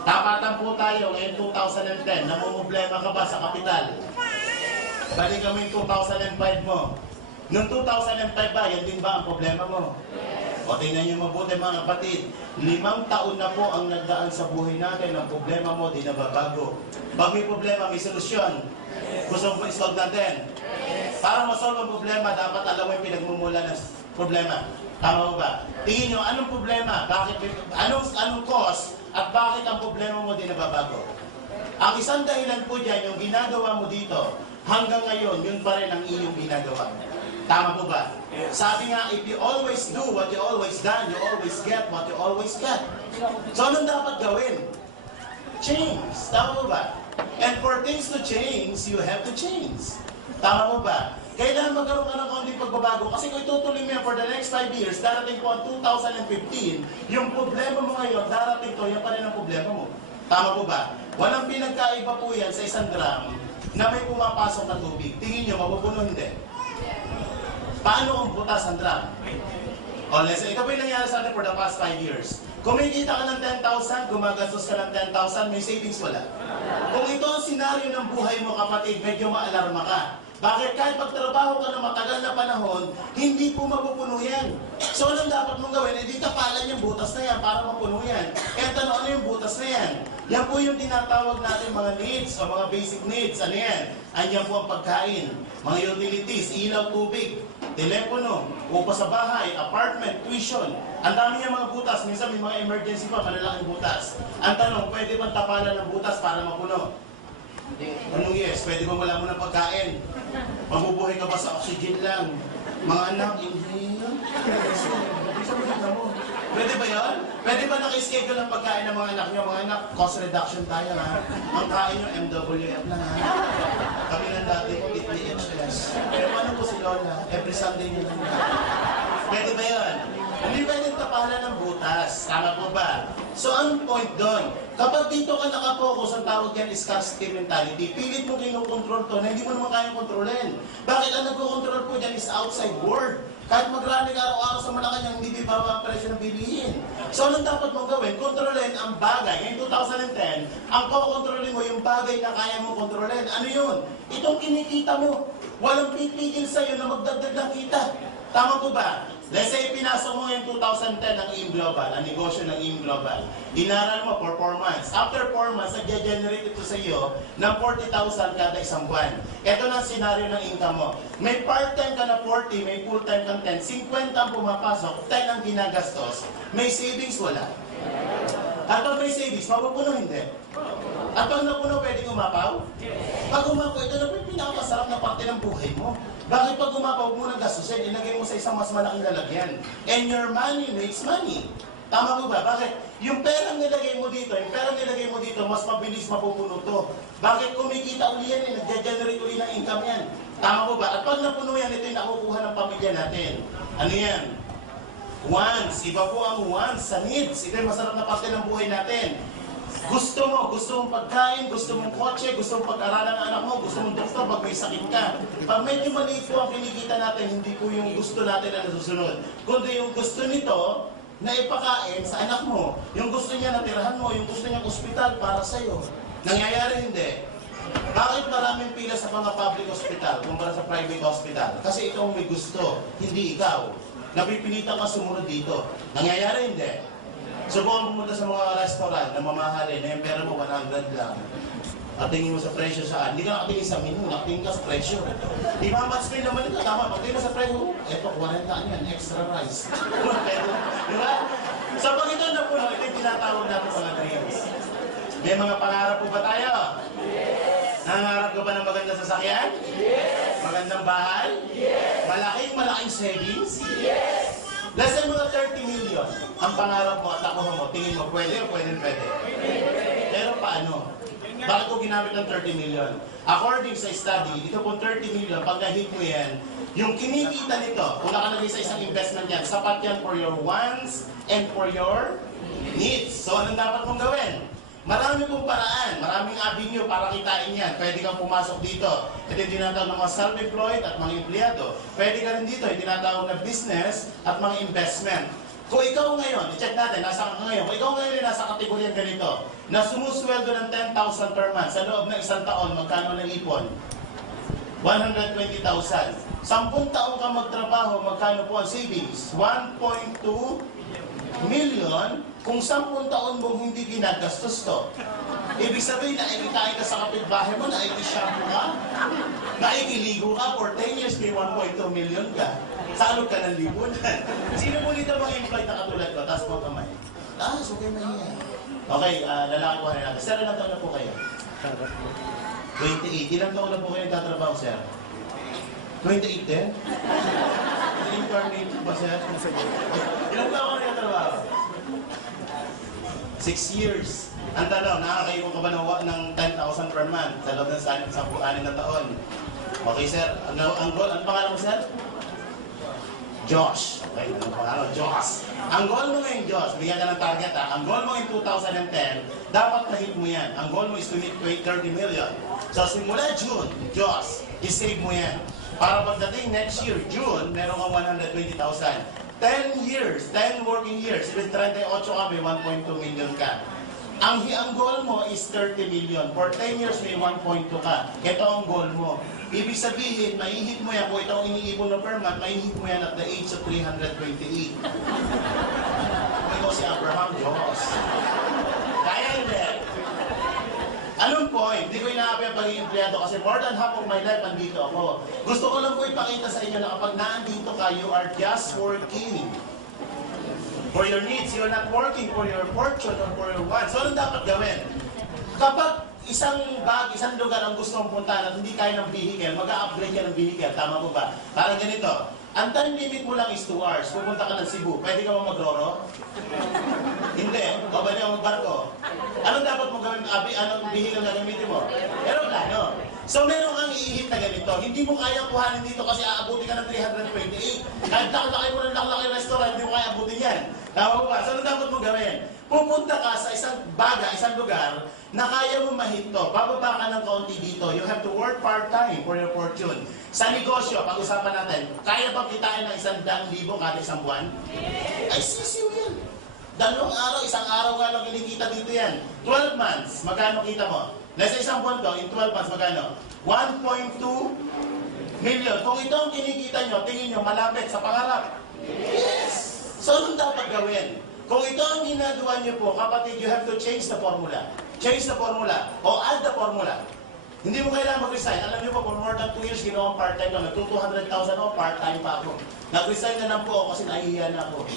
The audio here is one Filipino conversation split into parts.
Tapatan po tayo ngayon 2010. Namumblema ka ba sa kapital? Balik kami yung 2005 mo. Noong 2005 ba, yan din ba ang problema mo? O tingnan niyo mabuti mga kapatid, limang taon na po ang nagdaan sa buhay natin. Ang problema mo, di nababago. Pag may problema, may solusyon. Gusto mo isolve natin? Para masolve ang problema, dapat alam mo yung pinagmumula ng problema. Tama mo ba? Tingin nyo, anong problema? Bakit, anong, anong cause? At bakit ang problema mo di nababago? Ang isang dahilan po dyan, yung ginagawa mo dito, hanggang ngayon, yun pa rin ang iyong ginagawa. Tama po ba? Sabi nga, if you always do what you always done, you always get what you always get. So, anong dapat gawin? Change. Tama po ba? And for things to change, you have to change. Tama po ba? Kailangan magkaroon ka ng konting pagbabago kasi kung itutuloy mo yan for the next 5 years, darating po ang 2015, yung problema mo ngayon, darating to, yan pa rin ang problema mo. Tama po ba? Walang pinagkaiba po yan sa isang drum na may pumapasok na tubig. Tingin nyo, mapupuno hindi. Paano kung butas ang drum? O, listen, ito po yung nangyari sa atin for the past 5 years. Kumikita ka ng 10,000, gumagastos ka ng 10,000, may savings wala. Kung ito ang senaryo ng buhay mo, kapatid, medyo maalarma ka. Bakit? Kahit pagtrabaho ka ng matagal na panahon, hindi po mapupuno yan. So, anong dapat mong gawin? Eh, di tapalan yung butas na yan para mapuno yan. Kaya tanong, ano yung butas na yan? Yan po yung tinatawag natin mga needs o mga basic needs. Ano yan? Anyan po ang pagkain, mga utilities, ilaw, tubig, telepono, upa sa bahay, apartment, tuition. Ang dami niya mga butas. Minsan may mga emergency pa, malalaking butas. Ang tanong, pwede bang tapalan ng butas para mapuno? Anong yes? Pwede ba wala mo ng pagkain? Mabubuhay ka ba sa oxygen lang? Mga anak. Sabihin na. Pwede ba yun? Pwede ba naka-schedule ang pagkain ng mga anak nyo? Mga anak, cost reduction tayo ha. Ang kain nyo, MWF lang ha. Kami lang dati, DPHS. Pero ano po si Lola? Every Sunday nyo lang. Pwede ba yun? Hindi pwedeng tapalan ng butas. Tama po ba? So, ang point doon, kapag dito ka nakapokus, ang tawag yan is scarcity mentality, pilit mo kinokontrol to na hindi mo naman kayang kontrolin. Bakit ang nagkocontrol po dyan is outside world? Kahit magrami ka araw-araw sa Malacanang, hindi bibaba ang presyo ng bilihin. So, anong dapat mong gawin? Kontrolin ang bagay. Ngayon, 2010, ang kukontrolin mo yung bagay na kaya mong kontrolin. Ano yun? Itong kinikita mo. Walang pipigil sa'yo na magdagdag ng kita. Tama po ba? Let's say, pinasok mo yung 2010 ng IM Global, ang negosyo ng IM Global. Inaral mo for 4 months. After 4 months, nag-generate ito sa iyo ng 40,000 kada isang buwan. Ito na ang senaryo ng income mo. May part-time ka na 40, may full-time kang 10. 50 ang pumapasok, 10 ang ginagastos. May savings, wala. At pag may savings, mapupuno hindi. At pag napuno, pwedeng umapaw? Pag umapaw, ito na po yung na parte ng buhay mo. Bakit pag umapaw mo ng gastusin, ilagay mo sa isang mas malaking lalagyan? And your money makes money. Tama po ba? Bakit? Yung perang nilagay mo dito, yung perang nilagay mo dito, mas mabilis mapupuno to. Bakit kumikita uli yan eh? Nagge-generate uli ng income yan. Tama po ba? At pag napuno yan, ito yung nakukuha ng pamilya natin. Ano yan? Wants. Iba po ang wants sa needs. Ito yung masarap na parte ng buhay natin. Gusto mo, gusto mong pagkain, gusto mong kotse, gusto mong pag-aralan ng anak mo, gusto mong doktor pag may sakit ka. Pag medyo maliit po ang kinikita natin, hindi po yung gusto natin na nasusunod. Kundi yung gusto nito, na ipakain sa anak mo. Yung gusto niya na tirahan mo, yung gusto niya ospital para sa'yo. Nangyayari hindi. Bakit maraming pila sa mga public hospital kumpara sa private hospital? Kasi ikaw ang may gusto, hindi ikaw. Napipilitan ka sumunod dito. Nangyayari hindi. Subukan pumunta sa mga restaurant na mamahalin, na yung pera mo 100 lang. At tingin mo sa presyo saan, hindi ka nakatingin sa menu, nakatingin ka sa presyo. Di ba, match pay naman ito, tama, pagtingin mo sa presyo, eto, 40 yan, extra rice. Di ba? Sa pag ito na po, ito yung tinatawag natin mga dreams. May mga pangarap po ba tayo? Yes! Nangarap ka ba ng magandang sasakyan? Yes! Magandang bahay? Yes! Malaking malaking savings? Yes! Less than mga 30 million ang pangarap mo at nakuha mo. Tingin mo, pwede o pwede pwede? Pero paano? Bakit ko ginamit ng 30 million? According sa study, ito pong 30 million, pag na-hit mo yan, yung kinikita nito, kung nakalagay sa isang investment yan, sapat yan for your wants and for your needs. So, anong dapat mong gawin? Marami pong paraan, maraming avenue para kitain yan. Pwede kang pumasok dito. Ito yung tinatawag ng mga self-employed at mga empleyado. Pwede ka rin dito, yung tinatawag na business at mga investment. Kung ikaw ngayon, i-check natin, nasa ngayon, kung ikaw ngayon ay nasa kategoryang ganito, na sumusweldo ng 10,000 per month sa loob ng isang taon, magkano ng ipon? 120,000. Sampung taon ka magtrabaho, magkano po ang savings? 1.2 million kung sampung taon mo hindi ginagastos to. Ibig sabihin, naikitain ka sa kapitbahay mo, naikishampoo ka, naikiligo ka, for 10 years may 1.2 million ka. Salog ka ng lipunan. Sino po dito mga employed na katulad ko? Taas mo kamay. Taas, huwag kayo mahiya. Okay, ah, lalaki ko na natin. Sir, ilang taon na po kayo? 28. Ilang taon na po kayo nagtatrabaho, sir? 28 din? Incarnate ba, sir? Ilang taon ka nagtatrabaho? Six years. Ang tanong, nakakaibon ka ba ng, ng 10,000 per month sa loob ng 10 na taon? Okay, sir. Ang, ang goal, ang pangalan mo, sir? Josh. Okay, ano pangalan? Josh. Ang goal mo ngayon, Josh, bigyan ka ng target ha. Ang goal mo in 2010, dapat na-hit mo yan. Ang goal mo is to hit 30 million. So simula June, Josh, i-save mo yan. Para pagdating next year, June, meron kang 120,000. 10 years, 10 working years, ibig 38 ka, may 1.2 million ka. Ang, ang goal mo is 30 million. For 10 years, may 1.2 ka. Ito ang goal mo. Ibig sabihin, maihit mo yan, kung ito ang iniipon ng per month, maihit mo yan at the age of 328. Ikaw si Abraham Diyos. Kaya hindi. Anong point? Hindi ko inaapi ang pagiging empleyado kasi more than half of my life andito ako. Gusto ko lang po ipakita sa inyo na kapag naandito ka, you are just working for your needs. You're not working for your fortune or for your wants. So, anong dapat gawin? Kapag isang bag, isang lugar ang gusto mong puntahan at hindi kaya ng vehicle, mag-upgrade ka ng vehicle. Tama po ba? Parang ganito. Ang time limit mo lang is 2 hours. Pupunta ka ng Cebu. Pwede ka ba magroro? Hindi. O pwede ka magbarko? Anong dapat mo gawin? Abi, anong vehicle na gamitin mo? Aeroplano. So meron kang iihit na ganito. Hindi mo kaya kuhanin dito kasi aabuti ka ng 328. Kahit laki mo ng laki restaurant, hindi mo kaya abutin yan. Tama ba? So ano dapat mo gawin? Pupunta ka sa isang baga, isang lugar na kaya mo mahito. Bababa ka ng kaunti dito. You have to work part-time for your fortune. Sa negosyo, pag-usapan natin, kaya ba kitain ng isang dang libo kada isang buwan? Ay, sisiw yan. Dalawang araw, isang araw nga lang kinikita dito yan. 12 months, magkano kita mo? Nasa isang buwan in 12 months, magkano? 1.2 million. Kung ito ang kinikita nyo, tingin nyo, malapit sa pangarap. Yes! So, anong dapat gawin? Kung ito ang ginagawa nyo po, kapatid, you have to change the formula. Change the formula. O add the formula. Hindi mo kailangan mag-resign. Alam niyo po, for more than 2 years, ginawa part-time. Nagto 200,000 ako, part-time pa ako. Nag-resign na lang po ako kasi nahihiya na ako.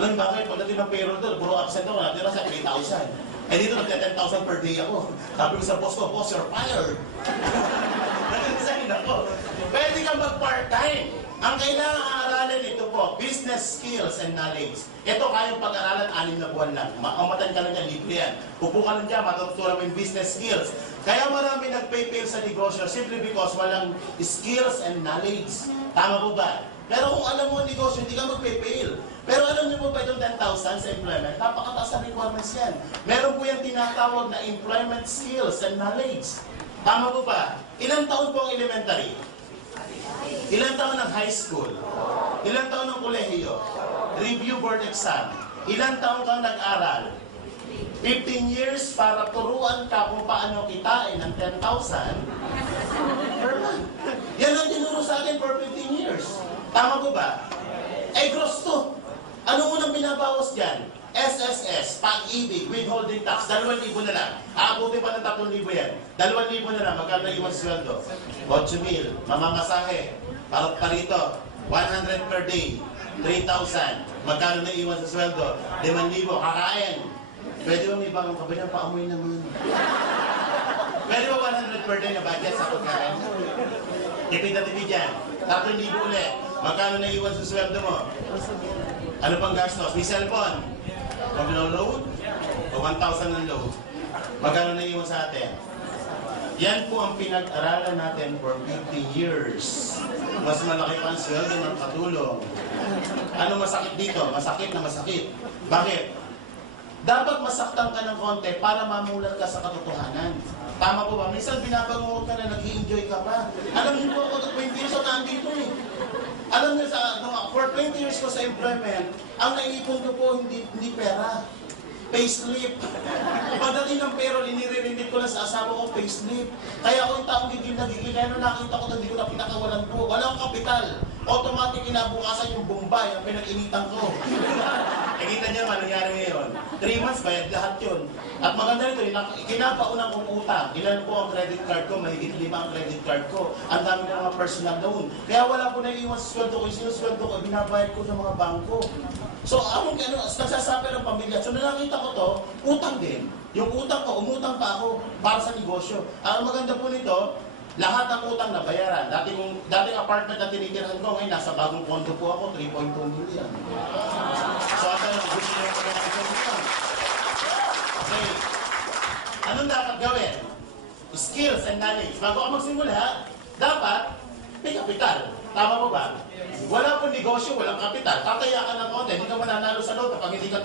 Alam niyo bakit? Pagdating ng payroll doon, puro absent ako, natira sa 3,000. Eh dito, nagka-10,000 per day ako. Sabi ko sa boss ko, boss, you're fired. Nag-resign ako. Pwede kang mag-part-time. Ang kailangan aralin ito po, business skills and knowledge. Ito kayang pag-aralan, anim na buwan lang. Makamatan ka lang yan, libre yan. Upo ka lang dyan, matutunan yung business skills. Kaya marami nag-pay-fail sa negosyo simply because walang skills and knowledge. Tama po ba? Pero kung alam mo ang negosyo, hindi ka mag-pay-fail. Pero alam niyo po ba itong 10,000 sa employment? Napakataas ang requirements yan. Meron po yung tinatawag na employment skills and knowledge. Tama po ba? Ilang taon po ang elementary? Ilang taon ng high school? Ilang taon ng kolehiyo? Review board exam? Ilang taon kang nag-aral? 15 years para turuan ka kung paano kitain ng 10,000 per month. Yan ang tinuro sa akin for 15 years. Tama po ba? Eh, gross to. Ano unang dyan? SSS, pag-ibig, withholding tax, 2,000 na lang. Aabutin pa ng 3,000 yan. 2,000 na lang, magkano iwan sweldo? 8,000, mamamasahe, parang parito, 100 per day, 3,000. Magkano na iwan sa sweldo? 5,000, kakain. Pwede ba may bagong kabayan? Paamoy naman. Pwede ba 100 per day na budget sa pagkain? Tipid na tipid yan. 3,000 ulit. Magkano na iwan sa sweldo mo? Ano pang gastos? May cellphone. Pag load, o 1,000 ang load. Magkano na iwan sa atin? Yan po ang pinag-aralan natin for 50 years. Mas malaki pa ang sweldo ng katulong. Ano masakit dito? Masakit na masakit. Bakit? Dapat masaktan ka ng konti para mamulat ka sa katotohanan. Tama po ba? Minsan binabangungot ka na nag enjoy ka pa. Alam niyo po ako, 20 years ako nandito eh. Alam niyo sa, no, for 20 years ko sa employment, ang naipon ko po hindi, hindi pera. Payslip. Pagdating ng payroll, inire-remit ko lang sa asawa ko, payslip. Kaya ako yung taong gigil na gigil. Kaya nung nakita ko na hindi ko na pinakawalan po. Walang kapital. Automatic inabukasan yung Bombay, ang pinag-initan ko. Eh, kita niyo naman, nangyari ngayon. Three months, bayad lahat yun. At maganda nito, kinapaunang kong utang. Ilan po ang credit card ko? Mahigit lima ang credit card ko. Ang dami ng mga personal loan. Kaya wala po naiiwan sa sweldo ko. Sinusweldo ko, binabayad ko sa mga bangko. So, ako, ano, nagsasabi ng pamilya. So, nakita ko to, utang din. Yung utang ko, umutang pa ako para sa negosyo. Ang maganda po nito, lahat ng utang na bayaran. Dati kong, dating apartment na tinitirahan ko, ngayon nasa bagong kondo po ako, 3.2 million. So, ang tanong, gusto niyo ko ng million. Okay. Anong dapat gawin? Skills and knowledge. Bago ka magsimula, dapat may kapital. Tama mo ba? Wala pong negosyo, walang kapital. Tataya ka ng konti, hindi ka mananalo sa loto pag hindi ka